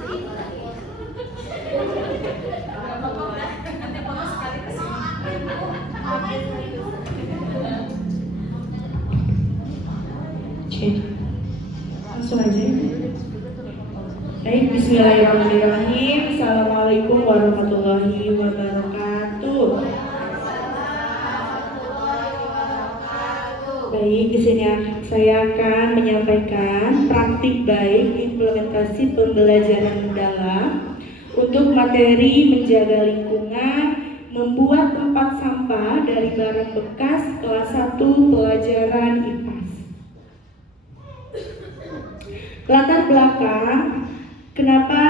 Oke, langsung aja. Baik, bismillahirrahmanirrahim. Assalamualaikum warahmatullahi wabarakatuh. Baik, di sini saya akan menyampaikan praktik baik implementasi pembelajaran mendalam untuk materi menjaga lingkungan, membuat tempat sampah dari barang bekas kelas 1 pelajaran IPAS. Latar belakang kenapa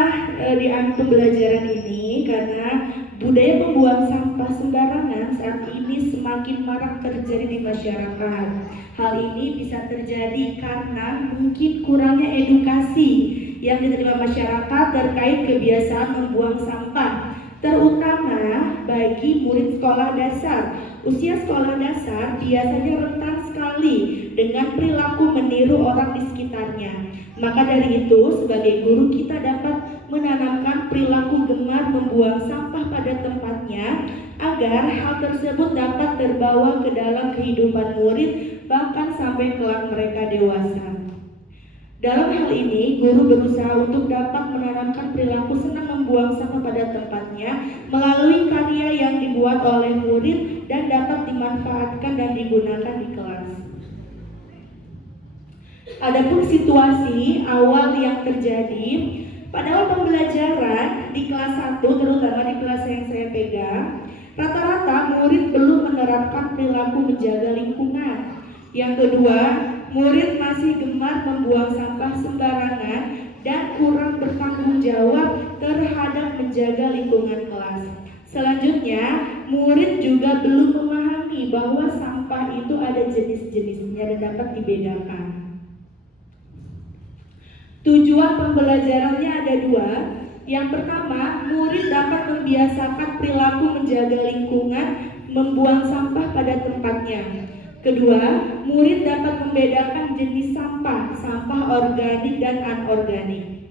diambil pembelajaran ini, karena budaya membuang sampah sembarangan saat ini semakin marak terjadi di masyarakat. Hal ini bisa terjadi karena mungkin kurangnya edukasi yang diterima masyarakat terkait kebiasaan membuang sampah, terutama bagi murid sekolah dasar. Usia sekolah dasar biasanya rentan sekali dengan perilaku meniru orang di sekitarnya. Maka dari itu, sebagai guru kita dapat menanamkan perilaku gemar membuang sampah pada tempatnya agar hal tersebut dapat terbawa ke dalam kehidupan murid bahkan sampai kelak mereka dewasa. Dalam hal ini, guru berusaha untuk dapat menanamkan perilaku senang membuang sampah pada tempatnya melalui karya yang dibuat oleh murid dan dapat dimanfaatkan dan digunakan di kelas. Adapun situasi awal yang terjadi pada awal pembelajaran di kelas 1, terutama di kelas yang saya pegang, rata-rata murid belum menerapkan perilaku menjaga lingkungan. Yang kedua, murid masih gemar membuang sampah sembarangan dan kurang bertanggung jawab terhadap menjaga lingkungan kelas. Selanjutnya, murid juga belum memahami bahwa sampah itu ada jenis-jenisnya dan dapat dibedakan. Tujuan pembelajarannya ada dua. Yang pertama, murid dapat membiasakan perilaku menjaga lingkungan, membuang sampah pada tempatnya. Kedua, murid dapat membedakan jenis sampah, sampah organik dan anorganik.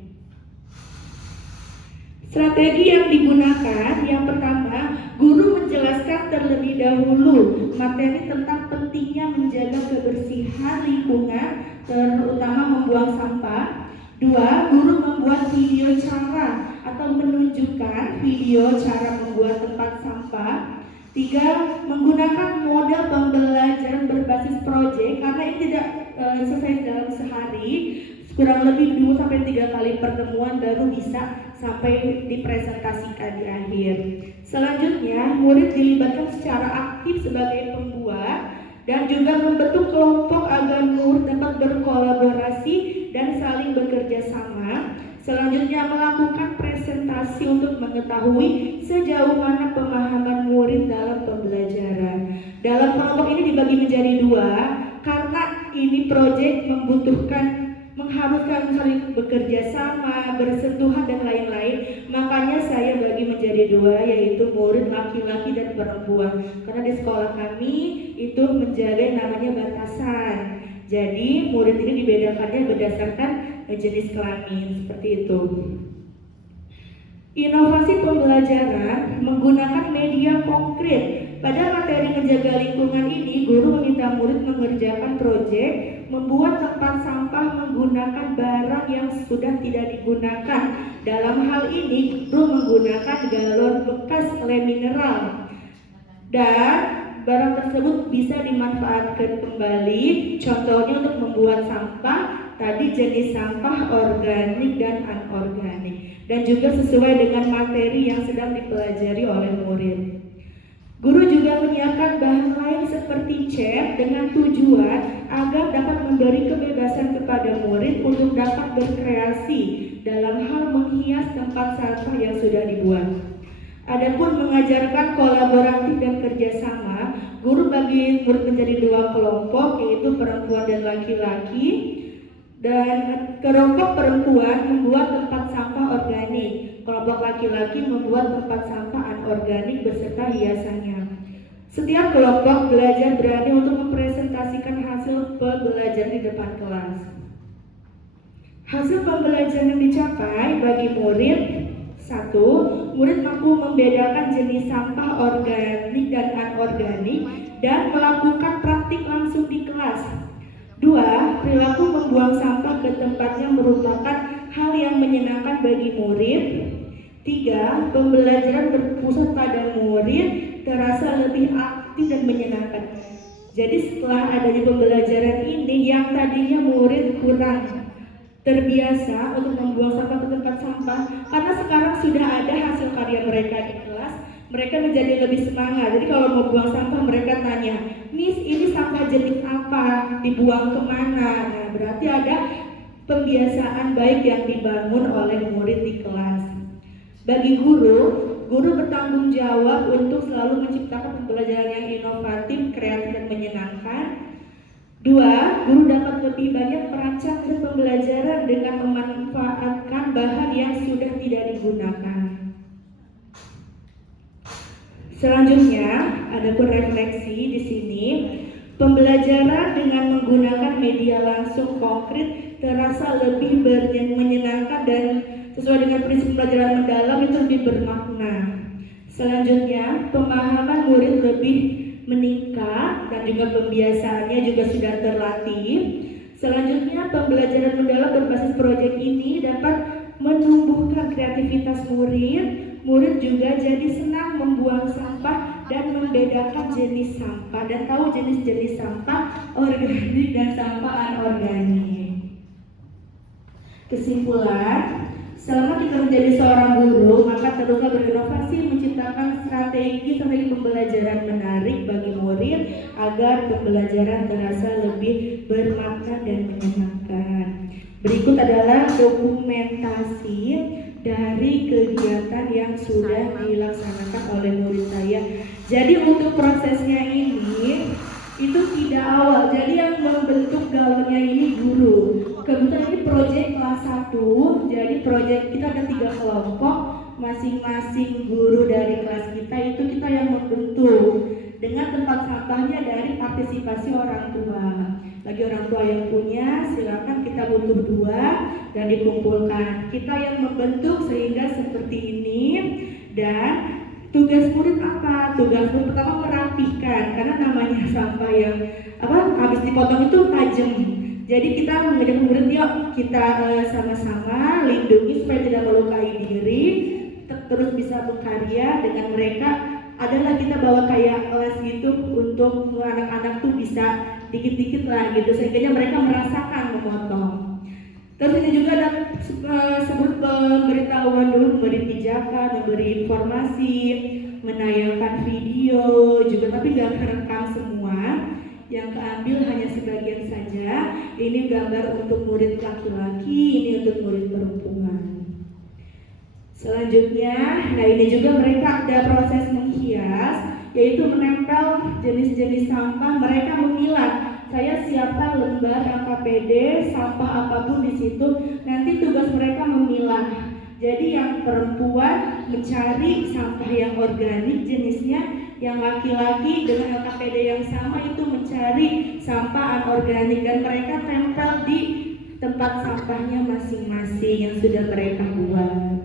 Strategi yang digunakan, yang pertama, guru menjelaskan terlebih dahulu materi tentang pentingnya menjaga kebersihan lingkungan, terutama membuang sampah. Dua, guru membuat video cara atau menunjukkan video cara membuat tempat sampah. Tiga, menggunakan model pembelajaran berbasis proyek karena ini tidak selesai dalam sehari, kurang lebih 2-3 kali pertemuan baru bisa sampai dipresentasikan di akhir. Selanjutnya, murid dilibatkan secara aktif sebagai pembuat dan juga membentuk kelompok agar murid dapat berkolaborasi dan saling bekerja sama. Selanjutnya, melakukan presentasi untuk mengetahui sejauh mana pemahaman murid dalam pembelajaran. Dalam kelompok ini dibagi menjadi dua karena ini proyek mengharuskan saling bekerja sama, bersentuhan dan lain-lain. Makanya saya bagi menjadi dua, yaitu murid laki-laki dan perempuan. Karena di sekolah kami itu menjaga namanya batasan. Jadi murid ini dibedakannya berdasarkan jenis kelamin, seperti itu. Inovasi pembelajaran menggunakan media konkret. Pada materi menjaga lingkungan ini, guru meminta murid mengerjakan proyek membuat tempat sampah menggunakan barang yang sudah tidak digunakan. Dalam hal ini, guru menggunakan galon bekas lem mineral. Dan barang tersebut bisa dimanfaatkan kembali. Contohnya untuk membuat sampah, tadi jenis sampah organik dan anorganik. Dan juga sesuai dengan materi yang sedang dipelajari oleh murid. Guru juga menyiapkan bahan lain seperti cat dengan tujuan agar dapat memberi kebebasan kepada murid untuk dapat berkreasi dalam hal menghias tempat sampah yang sudah dibuat. Adapun mengajarkan kolaboratif dan kerjasama, guru bagi murid menjadi dua kelompok, yaitu perempuan dan laki-laki. Dan kelompok perempuan membuat tempat sampah organik, kelompok laki-laki membuat tempat sampah anorganik beserta hiasannya. Setiap kelompok belajar berani untuk mempresentasikan hasil pembelajaran di depan kelas. Hasil pembelajaran yang dicapai bagi murid: 1. Murid mampu membedakan jenis sampah organik dan anorganik dan melakukan praktik langsung di kelas. 2. Perilaku membuang sampah ke tempatnya merupakan hal yang menyenangkan bagi murid. 3. Pembelajaran berpusat pada murid terasa lebih aktif dan menyenangkan. Jadi setelah adanya pembelajaran ini, yang tadinya murid kurang terbiasa untuk membuang sampah ke tempat sampah, karena sekarang sudah ada hasil karya mereka di kelas, mereka menjadi lebih semangat. Jadi kalau mau buang sampah, mereka tanya, "Miss, ini sampah jenis apa? Dibuang kemana?" Nah, berarti ada pembiasaan baik yang dibangun oleh murid di kelas. Bagi guru bertanggung jawab untuk selalu menciptakan pembelajaran yang inovatif, kreatif, dan menyenangkan. 2. Guru dapat lebih banyak merancang pembelajaran dengan memanfaatkan bahan yang sudah tidak digunakan. Selanjutnya, ada pun refleksi di sini. Pembelajaran dengan menggunakan media langsung konkret terasa lebih menyenangkan dan sesuai dengan prinsip pembelajaran mendalam, itu lebih bermakna. Selanjutnya, pemahaman murid lebih meningkat dan juga pembiasaannya juga sudah terlatih. Selanjutnya, pembelajaran mendalam berbasis proyek ini dapat menumbuhkan kreativitas murid. Murid juga jadi senang membuang sampah dan membedakan jenis sampah dan tahu jenis-jenis sampah organik dan sampah anorganik. Kesimpulan, selama kita menjadi seorang guru, maka teruslah berinovasi menciptakan strategi pembelajaran menarik bagi murid agar pembelajaran terasa lebih bermakna dan menyenangkan. Berikut adalah dokumentasi dari kegiatan yang sudah dilaksanakan oleh murid saya. Jadi untuk prosesnya ini itu tidak awal, jadi yang membentuk gaunnya ini guru. Kebetulan ini proyek kelas 1, jadi proyek kita ada 3 kelompok, masing-masing guru dari kelas kita itu kita yang membentuk dengan tempat sampahnya dari partisipasi orang tua. Bagi orang tua yang punya, silakan, kita butuh 2 dan dikumpulkan. Kita yang membentuk sehingga seperti ini. Dan tugas murid apa? Tugas murid pertama merapikan, karena namanya sampah yang habis dipotong itu tajam. Jadi kita mengajak murid, yuk kita sama-sama lindungi supaya tidak melukai diri, terus bisa berkarya dengan mereka. Adalah kita bawa kayak les gitu untuk anak-anak tuh bisa dikit-dikit lah gitu, sehingga mereka merasakan memotong. Terus ini juga ada sebut pemberitahuan dulu, memberi pijakan, memberi informasi, menayangkan video juga, tapi gak merekam semua. Yang keambil hanya sebagian saja. Ini gambar untuk murid laki-laki, ini untuk murid perempuan. Selanjutnya, nah ini juga mereka ada proses menghias, yaitu menempel jenis-jenis sampah. Mereka memilah. Saya siapkan lembar LKPD, sampah apapun di situ. Nanti tugas mereka memilah. Jadi yang perempuan mencari sampah yang organik jenisnya, yang laki-laki dengan LKPD yang sama itu mencari sampah anorganik, dan mereka tempel di tempat sampahnya masing-masing yang sudah mereka buat.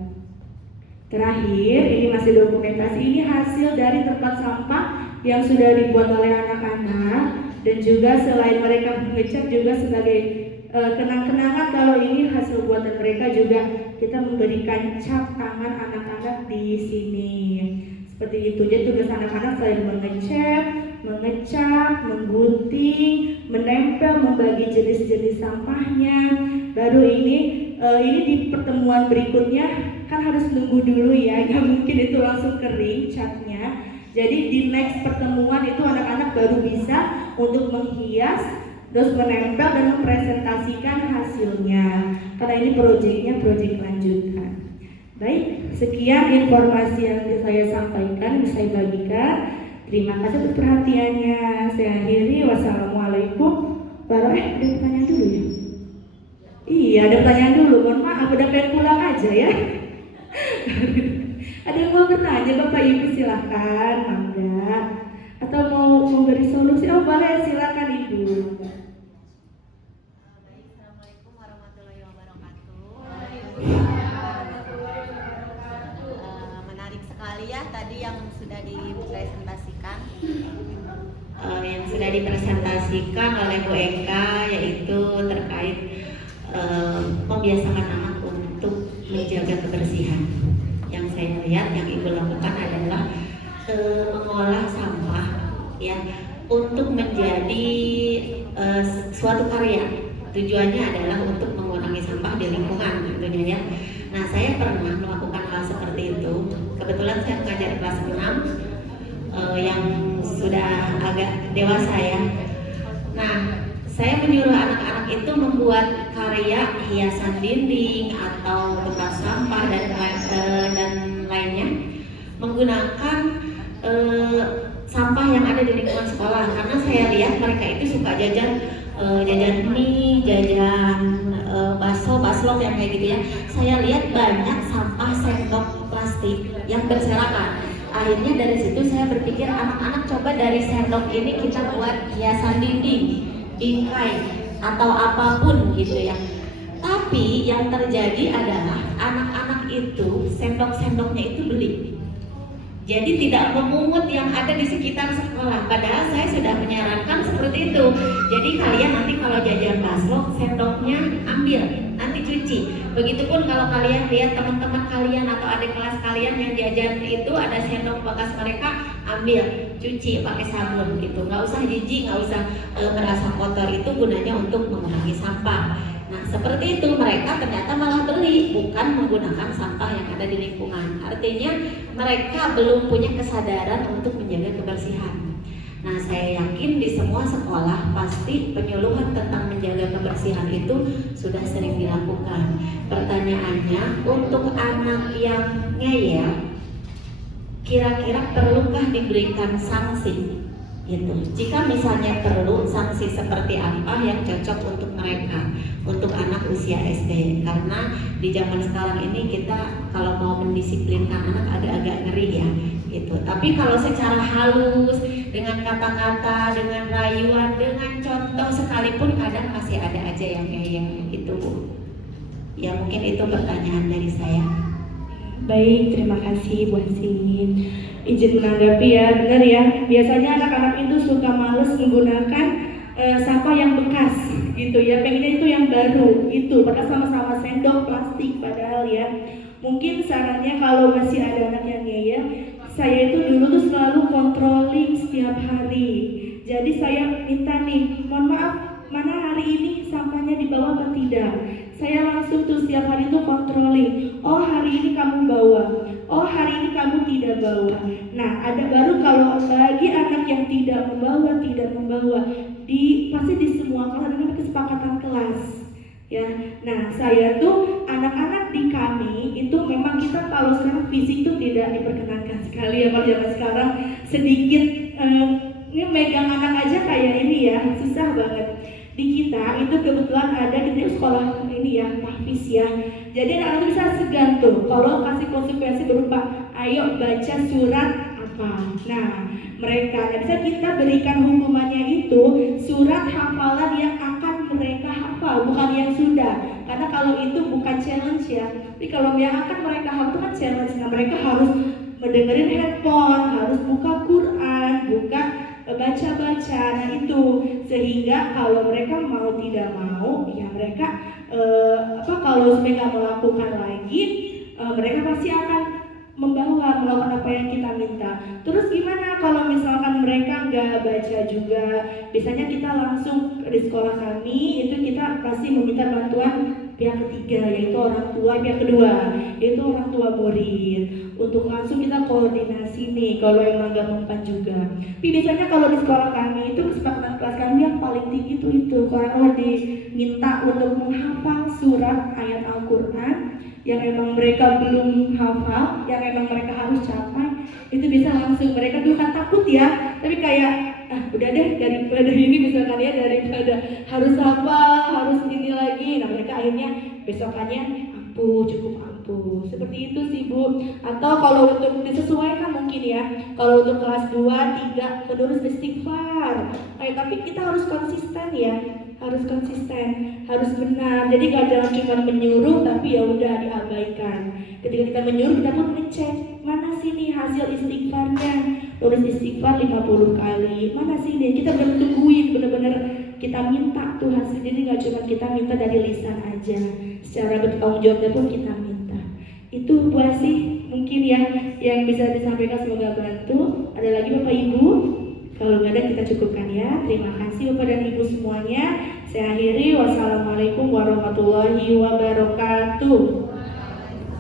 Terakhir, ini masih dokumentasi, ini hasil dari tempat sampah yang sudah dibuat oleh anak-anak, dan juga selain mereka mengecat juga sebagai kenang-kenangan kalau ini hasil buatan mereka, juga kita memberikan cap tangan anak-anak di sini. Seperti itu. Jadi tugas anak-anak selain mengecat, menggunting, menempel, membagi jenis-jenis sampahnya. Baru ini di pertemuan berikutnya kan harus nunggu dulu ya, nggak mungkin itu langsung kering catnya. Jadi di next pertemuan itu anak-anak baru bisa untuk menghias, terus menempel dan mempresentasikan hasilnya. Karena ini proyeknya proyek lanjutan. Baik, sekian informasi yang saya sampaikan, saya bagikan. Terima kasih atas perhatiannya. Saya akhiri. Wassalamualaikum warahmatullahi wabarakatuh. Ada pertanyaan dulu ya? Iya, ada pertanyaan dulu. Mohon maaf, udah pengen pulang aja ya. Ada yang mau bertanya, Bapak Ibu silahkan, Mangga. Atau mau memberi solusi? Oh boleh, silakan Ibu. Assalamualaikum warahmatullahi wabarakatuh. tadi yang sudah dipresentasikan? Yang sudah dipresentasikan oleh Bu Eka yaitu terkait membiasakan anak untuk menjaga kebersihan. Yang saya lihat yang Ibu lakukan adalah mengolah sampah ya untuk menjadi suatu karya. Tujuannya adalah untuk mengurangi sampah di lingkungan tentunya ya. Nah, saya pernah melakukan hal seperti itu. Kebetulan saya mengajar kelas 6 yang sudah agak dewasa ya. Nah, saya menyuruh anak-anak itu membuat karya hiasan dinding atau bekas sampah dan lainnya menggunakan sampah yang ada di lingkungan sekolah, karena saya lihat mereka itu suka jajan mie, jajan bakso, baslok yang kayak gitu ya. Saya lihat banyak sampah sendok plastik yang berserakan. Akhirnya dari situ saya berpikir anak-anak coba dari sendok ini kita buat hiasan dinding, bingkai atau apapun gitu ya. Tapi yang terjadi adalah anak-anak itu sendok-sendoknya itu beli. Jadi tidak memungut yang ada di sekitar sekolah. Padahal saya sudah menyarankan seperti itu. Jadi kalian nanti kalau jajan baslok, sendoknya ambil, nanti cuci. Begitupun kalau kalian lihat teman-teman kalian atau adik kelas kalian yang jajan itu ada sendok bekas mereka, ambil, cuci pakai sabun gitu. Nggak usah jijik, nggak usah merasa kotor. Itu gunanya untuk mengurangi sampah. Nah, seperti itu mereka ternyata malah beli, bukan menggunakan sampah yang ada di lingkungan. Artinya mereka belum punya kesadaran untuk menjaga kebersihan. Nah, saya yakin di semua sekolah pasti penyuluhan tentang menjaga kebersihan itu sudah sering dilakukan. Pertanyaannya, untuk anak yang ngeyel, kira-kira perlukah diberikan sanksi? Gitu. Jika misalnya perlu, sanksi seperti apa yang cocok untuk mereka, untuk anak usia SD? Karena di zaman sekarang ini kita kalau mau mendisiplinkan anak agak-agak ngeri ya, gitu. Tapi kalau secara halus, dengan kata-kata, dengan rayuan, dengan contoh sekalipun kadang masih ada aja yang kayak gitu, Bu. Ya mungkin itu pertanyaan dari saya. Baik, terima kasih Bu Hasin. Izin menanggapi ya, benar ya. Biasanya anak-anak itu suka males menggunakan sampah yang bekas gitu ya. Pengennya itu yang baru itu, padahal sama-sama sendok plastik padahal ya. Mungkin sarannya kalau masih ada anak yang ngeyel, saya itu dulu tuh selalu controlling setiap hari. Jadi saya minta nih, mohon maaf, mana hari ini sampahnya dibawa atau tidak. Saya langsung tuh setiap hari tuh controlling. Oh, hari ini kamu bawa. Oh, hari ini kamu tidak bawa. Nah, ada baru kalau bagi anak yang tidak membawa, pasti di semua kelas dengan kesepakatan kelas. Ya, nah saya tuh anak-anak di kami itu memang kita kalau sekarang fisik itu tidak diperkenankan sekali ya kalau zaman sekarang sedikit ini megang anak aja kayak ini ya susah banget. Di kita itu kebetulan ada di sekolah ini ya tahfiz ya. Jadi anak-anak itu bisa segan tuh kalau kasih konsekuensi berupa ayo baca surat apa. Nah mereka bisa kita berikan hukumannya itu surat hafalan yang akan mereka hafal, bukan yang sudah. Karena kalau itu bukan challenge ya. Tapi kalau yang akan mereka hafal itu kan challenge. Nah mereka harus mendengarin handphone, harus buka Quran, buka baca-baca. Nah itu sehingga kalau mereka mau tidak mau ya mereka kalau mereka melakukan lagi mereka pasti akan melakukan apa yang kita minta. Terus gimana kalau misalkan mereka nggak baca juga? Biasanya kita langsung di sekolah kami itu kita pasti meminta bantuan pihak ketiga yaitu orang tua, pihak kedua yaitu orang tua murid untuk langsung kita koordinasi nih kalau emang nggak mempan juga. Tapi biasanya kalau di sekolah kami itu kesepakatan kelas kami yang paling tinggi itu kalau diminta untuk menghafal surat ayat Al-Quran yang emang mereka belum hafal, yang emang mereka harus capai, itu bisa langsung mereka bukan takut ya, tapi kayak udah deh daripada ini misalkan ya daripada harus hafal, harus ini lagi, nah mereka akhirnya besokannya cukup ampuh, seperti itu sih Bu. Atau kalau untuk disesuaikan mungkin ya, kalau untuk kelas 2, 3 menulis istighfar, tapi kita harus konsisten ya. Harus konsisten, harus benar. Jadi jangan cuma menyuruh tapi ya udah diabaikan. Ketika kita menyuruh kita pun ngecek mana sini hasil istighfarnya? Tulis istighfar 50 kali. Mana sini? Kita benar tungguin, benar-benar kita minta tuh hasil. Jadi nggak cuma kita minta dari lisan aja, secara bertanggung jawabnya pun kita minta. Itu Bu Asih mungkin ya yang bisa disampaikan, semoga bantu. Ada lagi Bapak Ibu? Kalau nggak ada kita cukupkan ya. Terima kasih Bapak dan Ibu semuanya. Saya akhiri. Wassalamualaikum warahmatullahi wabarakatuh.